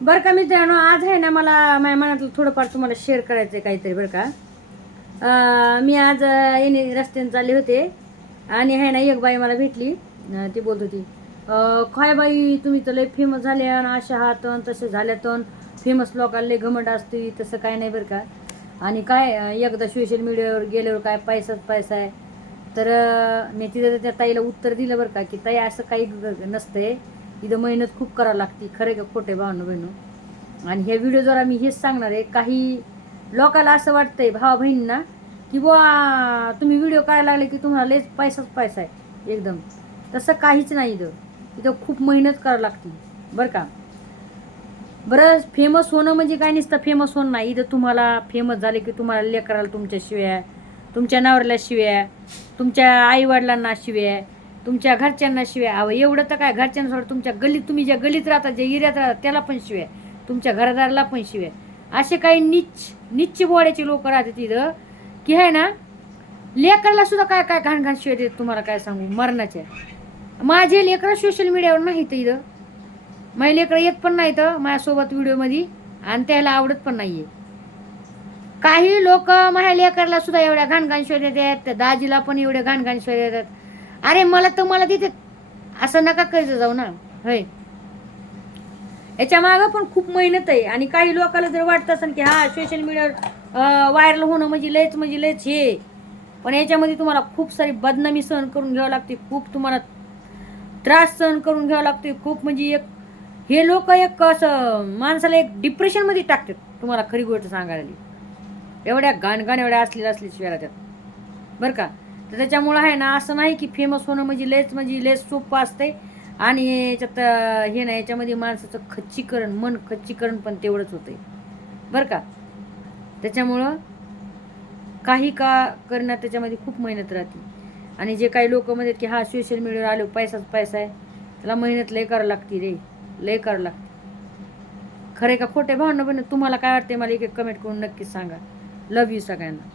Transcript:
बरं का मित्रांनो, आज आहे ना मला माझ्या मनातलं थोडंफार तुम्हाला शेअर करायचं आहे काहीतरी. बरं का, मी आज येणे रस्त्याने चालले होते आणि आहे ना एक बाई मला भेटली. ती बोलत होती, काय बाई तुम्ही तर लय फेमस झाले आणि अशा हातन तसे झाल्यातून फेमस लोकांना लय घमंड असते. तसं काय नाही बरं का. आणि काय एकदा सोशल मीडियावर गेल्यावर काय पैसाच पैसा आहे. तर मी तिथं त्या ताईला उत्तर दिलं बरं का, की ताई असं काही नसतंय. इथं मेहनत खूप करावं लागते. खरं का खोटे भावनो बहिणू. आणि ह्या व्हिडिओ जरा मी हेच सांगणार आहे. काही लोकाला असं वाटतंय भावा बहिणींना, की बुवा तुम्ही व्हिडिओ करायला लागले की तुम्हाला लयच पैसाच पैसा आहे एकदम. तसं काहीच नाही. इथं खूप मेहनत करावं लागते बरं का. बरं, फेमस होणं म्हणजे काय नसतं. फेमस होणं नाही. इथं तुम्हाला फेमस झाले की तुम्हाला लेकराला तुमच्या शिव्या, तुमच्या नवऱ्याला शिव्या, तुमच्या आईवडिलांना शिव्या, तुमच्या घरच्यांना शिव्या. अहो एवढं तर काय, घरच्यांना तुमच्या गल्लीत, तुम्ही ज्या गल्लीत राहता, ज्या एरियात राहता त्याला पण शिव्या, तुमच्या घरदाराला पण शिव्या. असे काही नीच बोड्याचे लोक राहते तिथं, की आहे ना लेकराला सुद्धा काय काय घाण घाण शिव्या देत. तुम्हाला काय सांगू, मरणाच्या. माझे लेकरं सोशल मीडियावर नाहीत इथं. माझे लेकरं येत पण नाहीत माझ्यासोबत व्हिडिओमध्ये, आणि त्याला आवडत पण नाहीये. काही लोक माझ्या लेकरला सुद्धा एवढ्या घाणघाण शिव्या देतात, त्या दाजीला पण एवढ्या घाणघाण शिव्या देतात. अरे मला तर मला देते, असं नका करायचं जाऊ ना. होय, याच्या मागं पण खूप मेहनत आहे. आणि काही लोकांना जर वाटत असेल की हा सोशल मीडियावर व्हायरल होणं म्हणजे लयच हे, पण याच्यामध्ये तुम्हाला खूप सारी बदनामी सहन करून घ्यावं लागते. खूप तुम्हाला त्रास सहन करून घ्यावं लागते. खूप म्हणजे एक हे लोक एक असं माणसाला एक डिप्रेशनमध्ये टाकतात. तुम्हाला खरी गोष्ट सांगायला, एवढ्या घाण एवढ्या असलेल्या शिव्या त्यात बरं का. तर त्याच्यामुळं आहे ना, असं नाही की फेमस होणं म्हणजे लेच सोपं असते. आणि याच्यात हे नाही, याच्यामध्ये माणसाचं खच्चीकरण, मन खच्चीकरण पण तेवढंच होतंय बरं का. त्याच्यामुळं काही का करण्यात त्याच्यामध्ये खूप मेहनत राहते. आणि जे काही लोक म्हणतात की हा सोशल मीडियावर आलो पैसाच पैसा आहे, त्याला मेहनत लय करावं लागते रे, लय करावं लागते. खरे का खोटे भावना पण तुम्हाला काय वाटते मला एक कमेंट करून नक्कीच सांगा. लव यू सगळ्यांना.